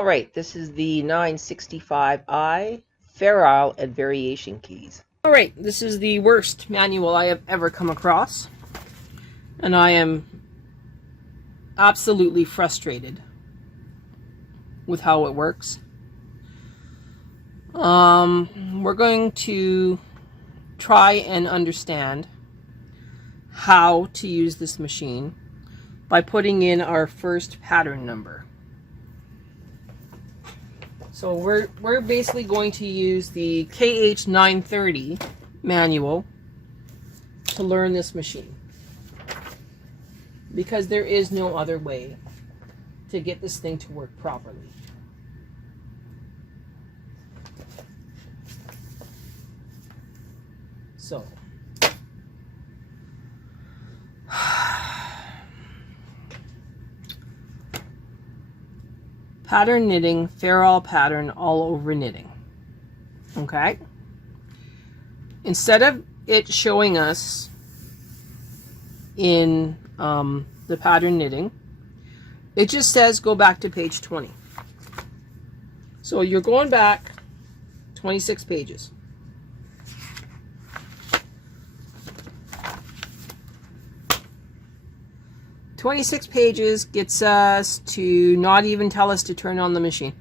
All right, this is the 965i fairisle and variation keys. All right, this is the worst manual I have ever come across, and I am absolutely frustrated with how it works. We're going to try and understand how to use this machine by putting in our first pattern number. So we're basically going to use the KH 930 manual to learn this machine, because there is no other way to get this thing to work properly. So pattern knitting, fairisle pattern all over knitting. Okay? Instead of it showing us in the pattern knitting, it just says go back to page 20. So you're going back 26 pages. "26 pages gets us to not even tell us to turn on the machine.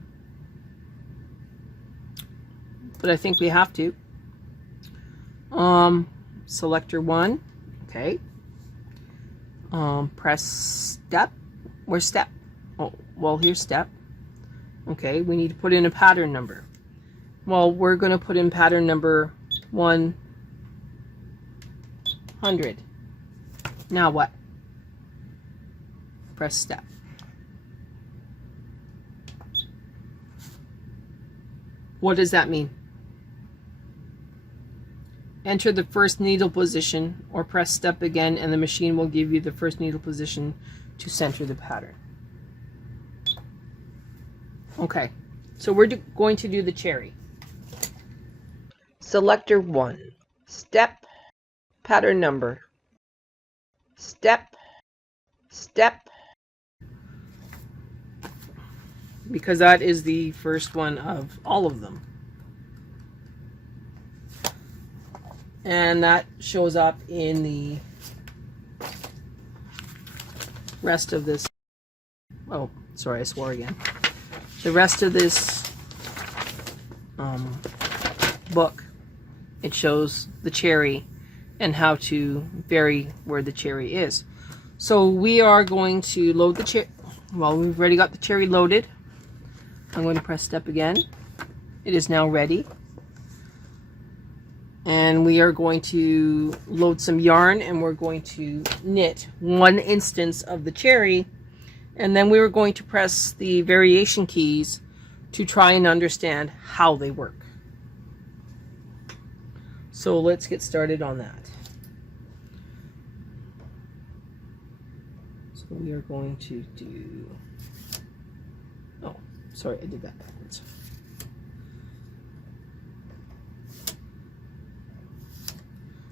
But I think we have to. Selector 1. Okay. Press step. Where's step? Oh, well, here's step. Okay, we need to put in a pattern number. Well, we're going to put in pattern number 100. Now what? Press step. What does that mean? Enter the first needle position or press step again, and the machine will give you the first needle position to center the pattern. Okay, so we're going to do the cherry. Selector 1. Step, pattern number. Step, step. Because that is the first one of all of them. And that shows up in the rest of this. Oh, sorry, I swore again. The rest of this book, it shows the cherry and how to vary where the cherry is. So we are going to load the cherry. Well, we've already got the cherry loaded. I'm going to press step again. It is now ready. And we are going to load some yarn, and we're going to knit one instance of the cherry, and then we are going to press the variation keys to try and understand how they work. So let's get started on that. So we are going to do, oh, sorry, I did that backwards.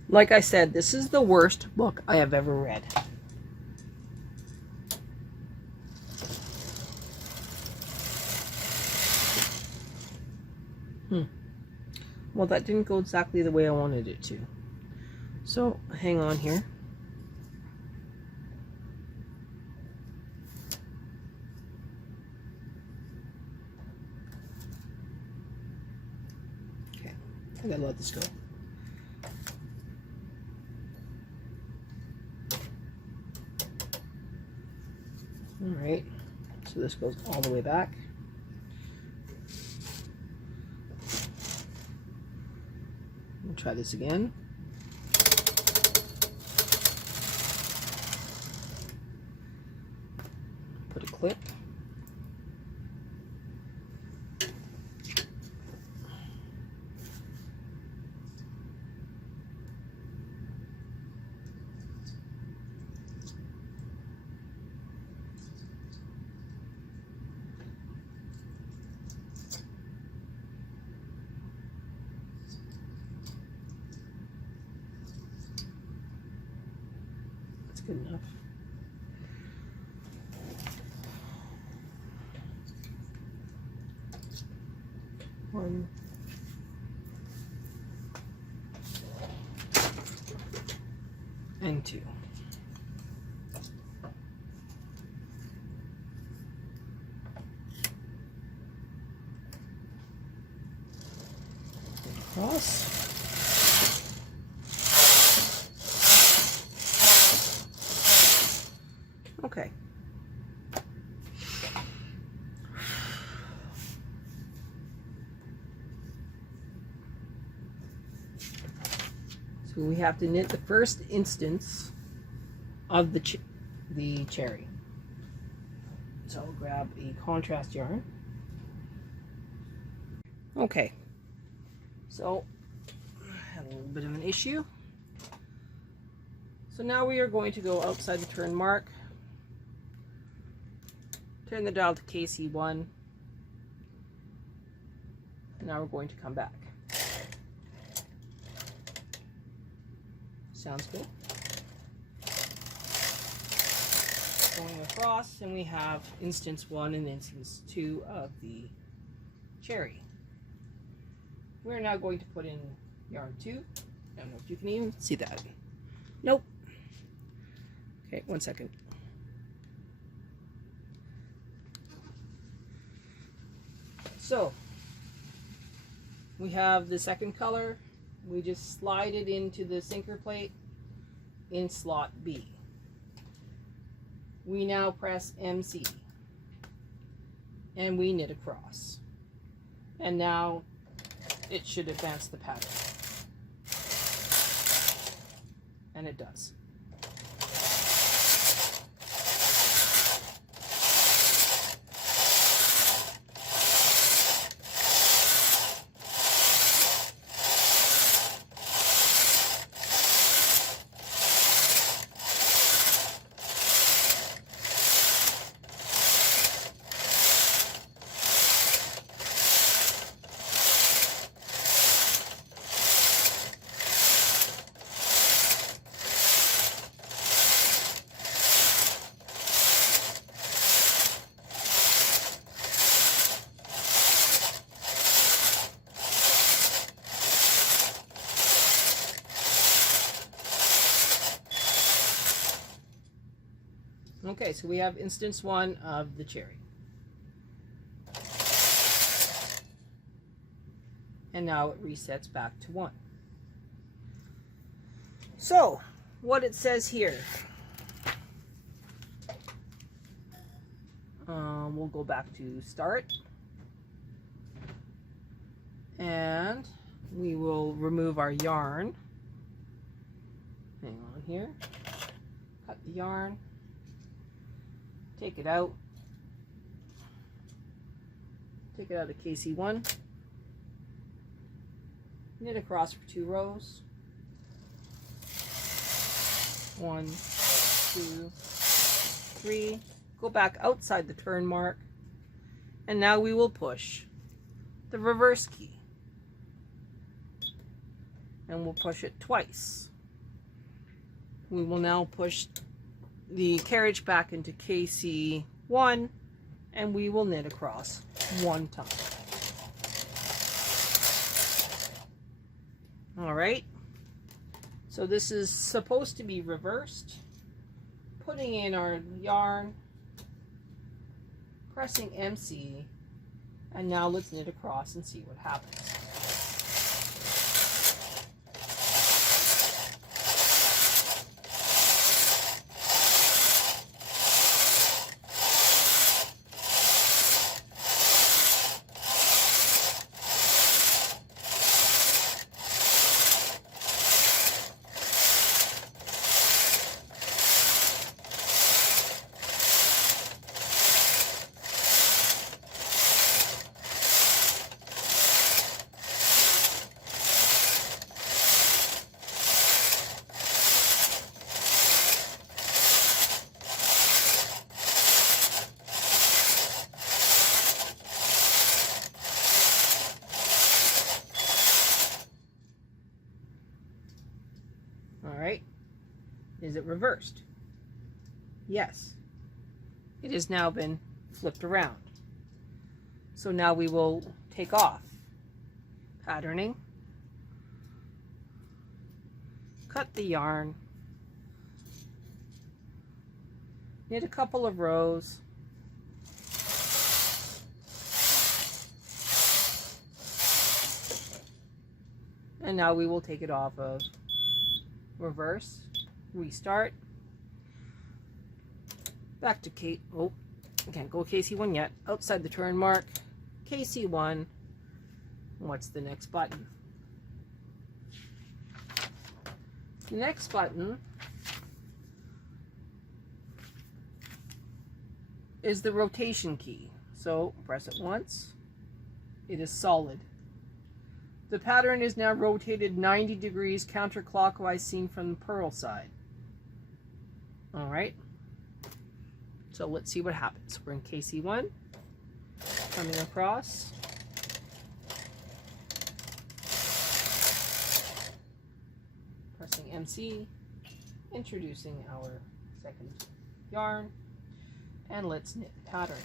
Like I said, this is the worst book I have ever read. Well, that didn't go exactly the way I wanted it to. So, hang on here. Okay, I gotta let this go. Alright, so this goes all the way back. We'll try this again. Put a clip. Good enough. and 2. Across. Okay. So we have to knit the first instance of the cherry. So I'll grab a contrast yarn. Okay. So I had a little bit of an issue. So now we are going to go outside the turn mark. Turn the dial to KC1. Now we're going to come back. Sounds good. Going across, and we have instance 1 and instance 2 of the cherry. We're now going to put in yarn 2. I don't know if you can even see that. Nope. Okay, 1 second. So we have the second color. We just slide it into the sinker plate in slot B. We now press MC and we knit across. And now it should advance the pattern. And it does. Okay, so we have instance 1 of the cherry. And now it resets back to 1. So, what it says here. We'll go back to start. And we will remove our yarn. Hang on here. Cut the yarn. Take it out. Take it out of KC1. Knit across for 2 rows. 1, 2, 3. Go back outside the turn mark. And now we will push the reverse key. And we'll push it twice. We will now push the carriage back into KC1 and we will knit across 1 time. All right, so this is supposed to be reversed. Putting in our yarn, pressing MC, and now let's knit across and see what happens. Alright, is it reversed? Yes. It has now been flipped around. So now we will take off. Patterning. Cut the yarn. Knit a couple of rows. And now we will take it off of reverse, restart, back to I can't go KC1 yet, outside the turn mark, KC1, what's the next button? The next button is the rotation key. So press it once, it is solid. The pattern is now rotated 90 degrees counterclockwise seen from the purl side. All right. So let's see what happens. We're in KC1, coming across. Pressing MC, introducing our second yarn, and let's knit the pattern.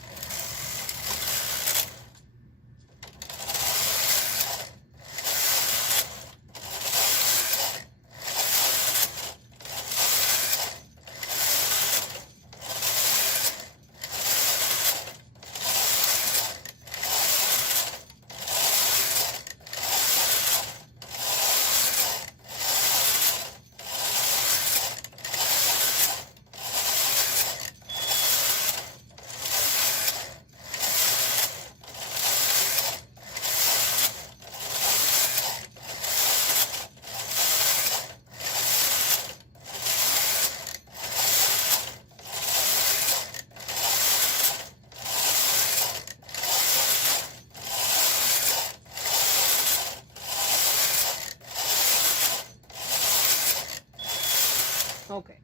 Okay,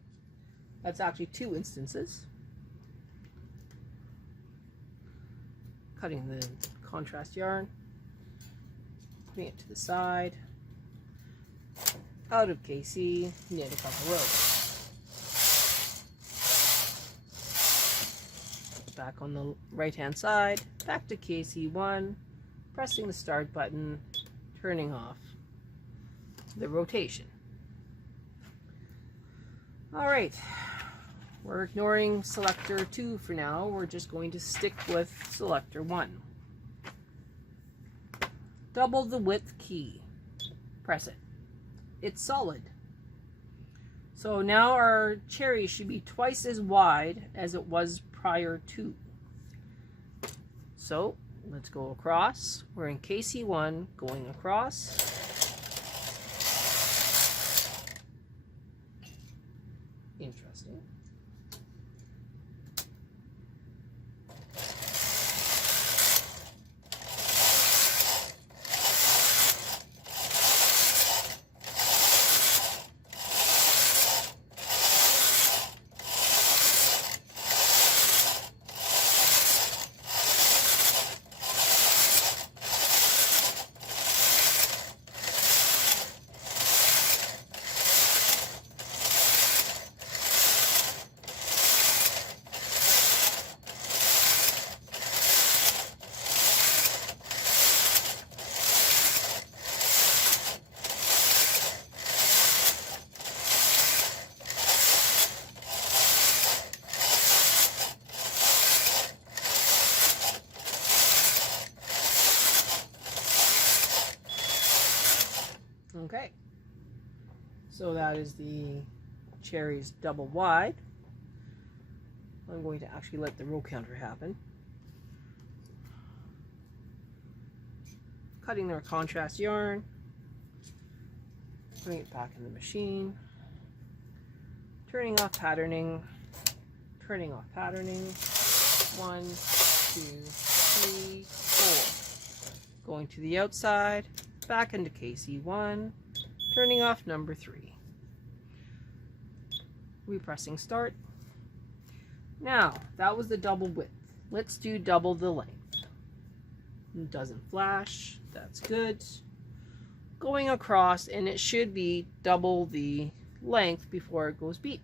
that's actually 2 instances. Cutting the contrast yarn, putting it to the side, out of KC, knit a couple rows. Back on the right hand side, back to KC1, pressing the start button, turning off the rotation. All right, we're ignoring selector 2 for now. We're just going to stick with selector 1. Double the width key. Press it. It's solid. So now our cherry should be twice as wide as it was prior to. So let's go across. We're in KC1, going across. Interesting. Okay, so that is the cherries double wide. I'm going to actually let the row counter happen. Cutting their contrast yarn, putting it back in the machine, turning off patterning, turning off patterning, 1, 2, 3, 4. Going to the outside, back into KC1, turning off number 3. Repressing start. Now, that was the double width. Let's do double the length. It doesn't flash, that's good. Going across, and it should be double the length before it goes beep.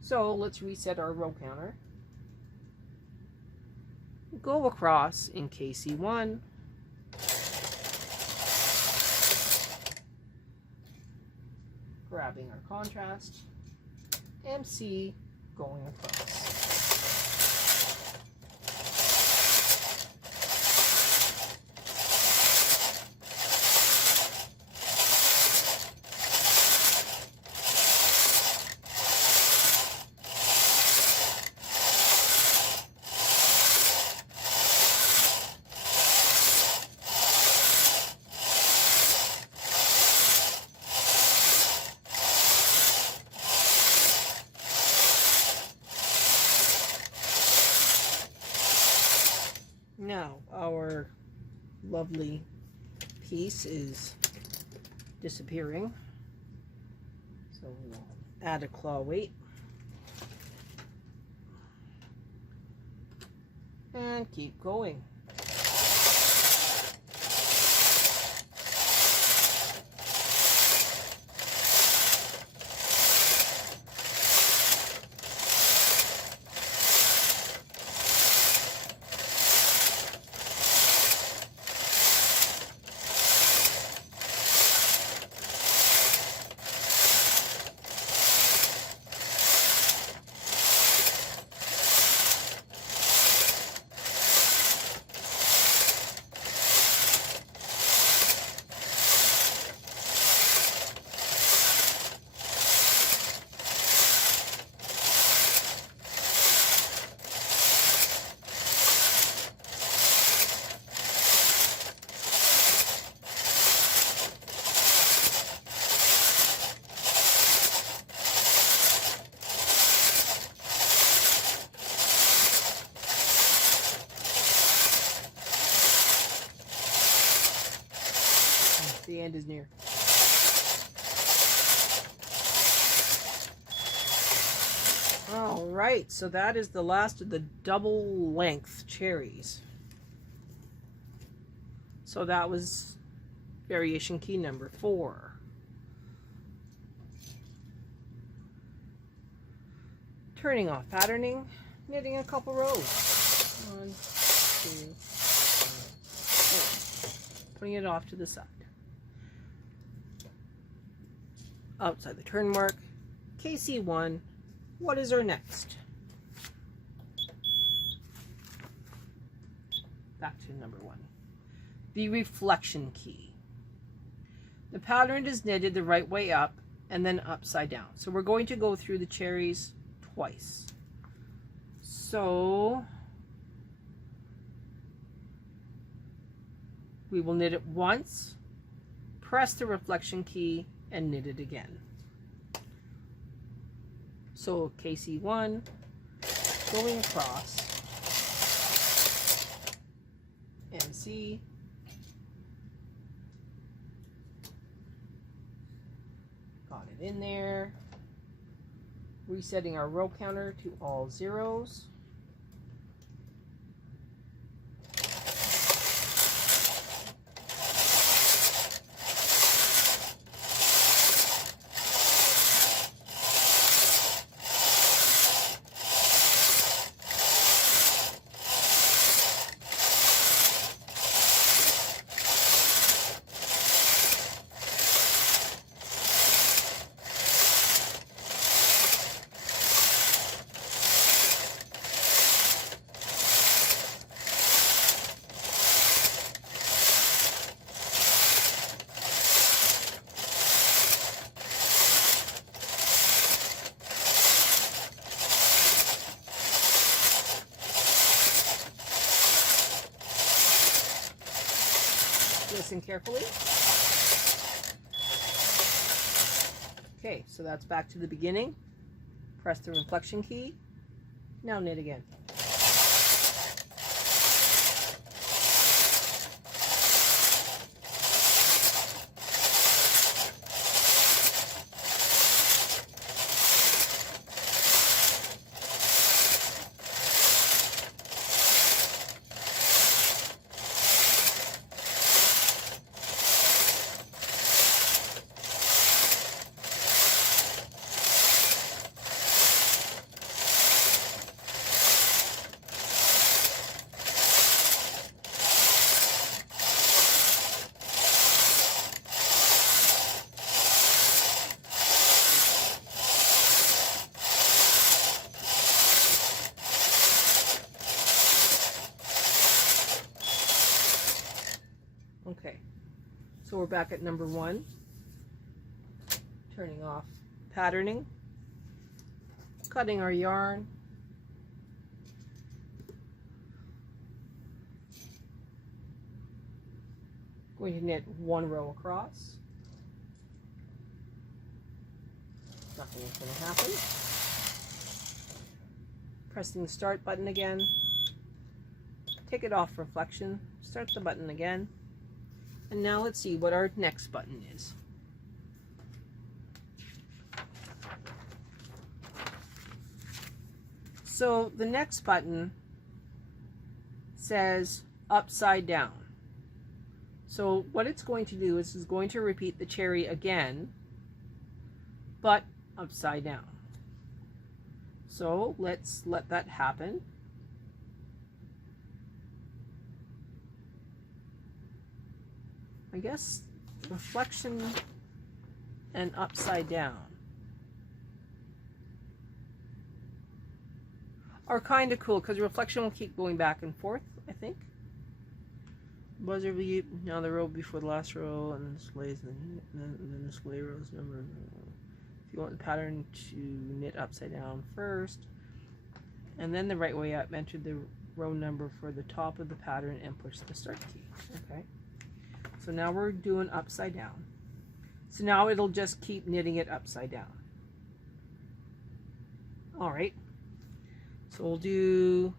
So let's reset our row counter. Go across in KC1. Grabbing our contrast, MC, going across. Now our lovely piece is disappearing, so we'll add a claw weight and keep going. The end is near. All right, so that is the last of the double length cherries. So that was variation key number 4. Turning off patterning, knitting a couple rows. 1, 2, 3, 4. Putting it off to the side. Outside the turn mark, KC1, what is our next? Back to number 1. The reflection key. The pattern is knitted the right way up and then upside down. So we're going to go through the cherries twice. So we will knit it once, press the reflection key, and knit it again. So KC1 going across, NC, got it in there, resetting our row counter to all zeros. Listen carefully. Okay, so that's back to the beginning. Press the reflection key. Now knit again. Okay, so we're back at number 1. Turning off patterning, cutting our yarn, going to knit 1 row across. Nothing is going to happen. Pressing the start button again. take it off reflection, start the button again, and now let's see what our next button is. So the next button says upside down. So what it's going to do is it's going to repeat the cherry again, but upside down. So let's let that happen. I guess reflection and upside down are kind of cool because reflection will keep going back and forth, I think. Buzzer beep, now the row before the last row, and displays, and then display rows number. If you want the pattern to knit upside down first, and then the right way up, enter the row number for the top of the pattern and push the start key. Okay. So now we're doing upside down. So now it'll just keep knitting it upside down. All right. So we'll do,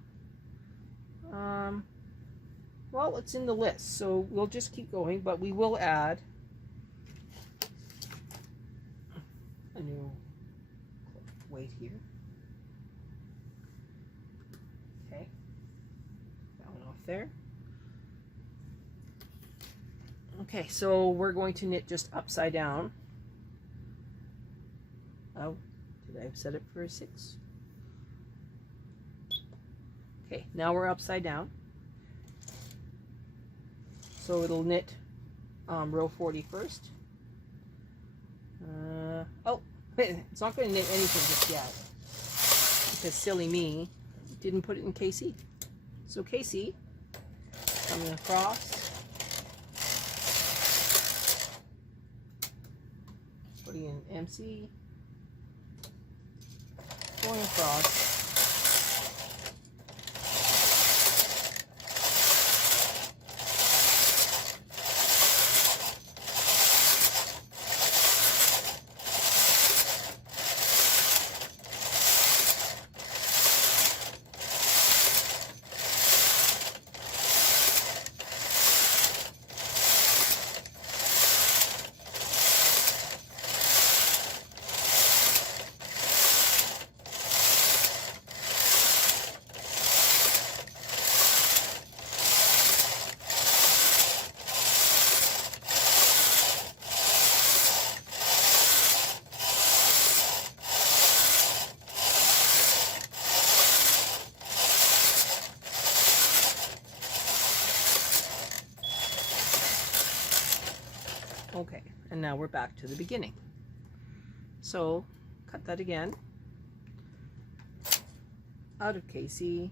well, it's in the list, so we'll just keep going, but we will add a new weight here. Okay, that one off there. Okay, so we're going to knit just upside down. Oh, did I set it for a 6? Okay, now we're upside down. So it'll knit row 40 first. Oh, it's not going to knit anything just yet because silly me didn't put it in KC. So KC, coming across, putting in MC, going across. Okay, and now we're back to the beginning. So cut that again, out of KC,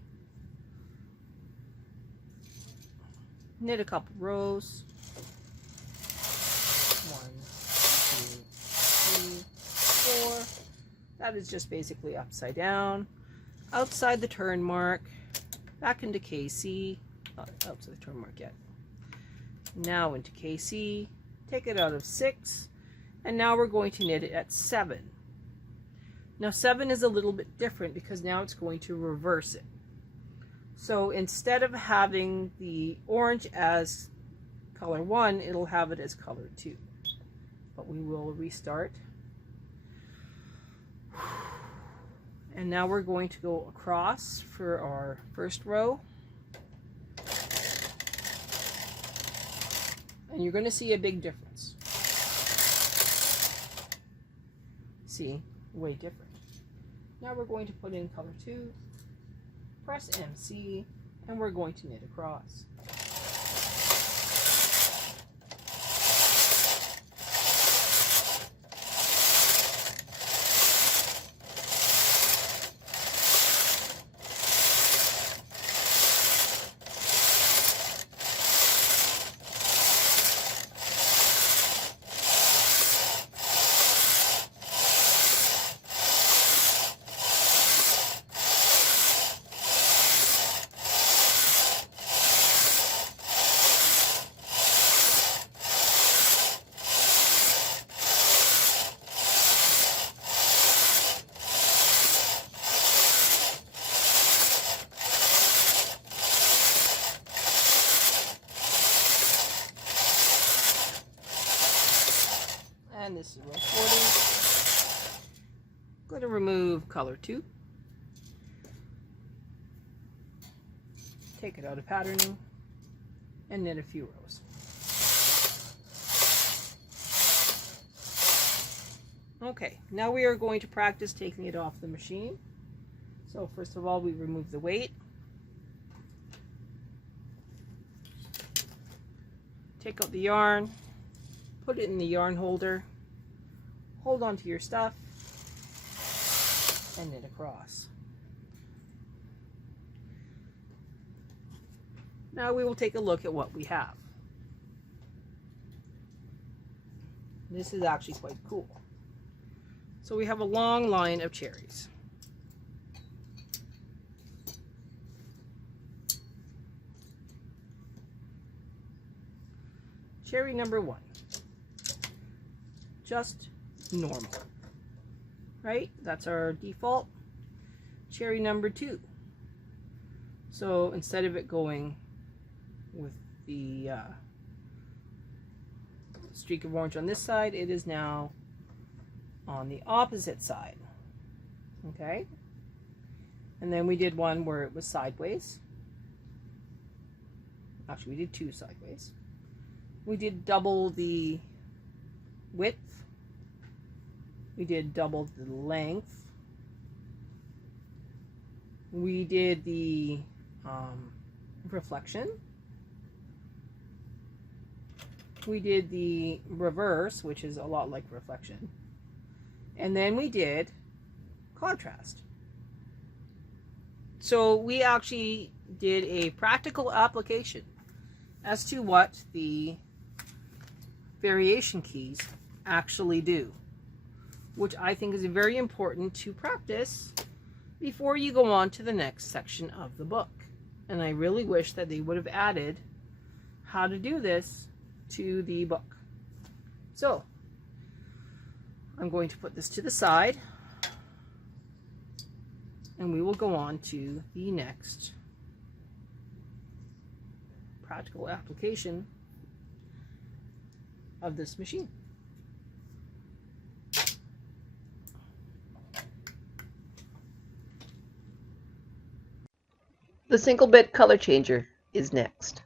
knit a couple rows, 1, 2, 3, 4. That is just basically upside down, outside the turn mark, back into KC, not outside the turn mark yet, now into KC, take it out of 6, and now we're going to knit it at 7. Now 7 is a little bit different because now it's going to reverse it. So instead of having the orange as color 1, it'll have it as color 2. But we will restart. And now we're going to go across for our first row. And you're going to see a big difference. See, way different. Now we're going to put in color 2, press MC, and we're going to knit across. This is row 40. Going to remove color 2. Take it out of patterning and knit a few rows. Okay, now we are going to practice taking it off the machine. So first of all, we remove the weight. Take out the yarn, put it in the yarn holder, hold on to your stuff, and knit across. Now we will take a look at what we have. This is actually quite cool. So we have a long line of cherries. Cherry number 1, just normal, right? That's our default. Cherry number 2. So instead of it going with the streak of orange on this side, it is now on the opposite side. Okay, and then we did one where it was sideways. Actually, we did 2 sideways. We did double the width. We did double the length. We did the reflection. We did the reverse, which is a lot like reflection. And then we did contrast. So we actually did a practical application as to what the variation keys actually do, which I think is very important to practice before you go on to the next section of the book. And I really wish that they would have added how to do this to the book. So I'm going to put this to the side, and we will go on to the next practical application of this machine. The single bit color changer is next.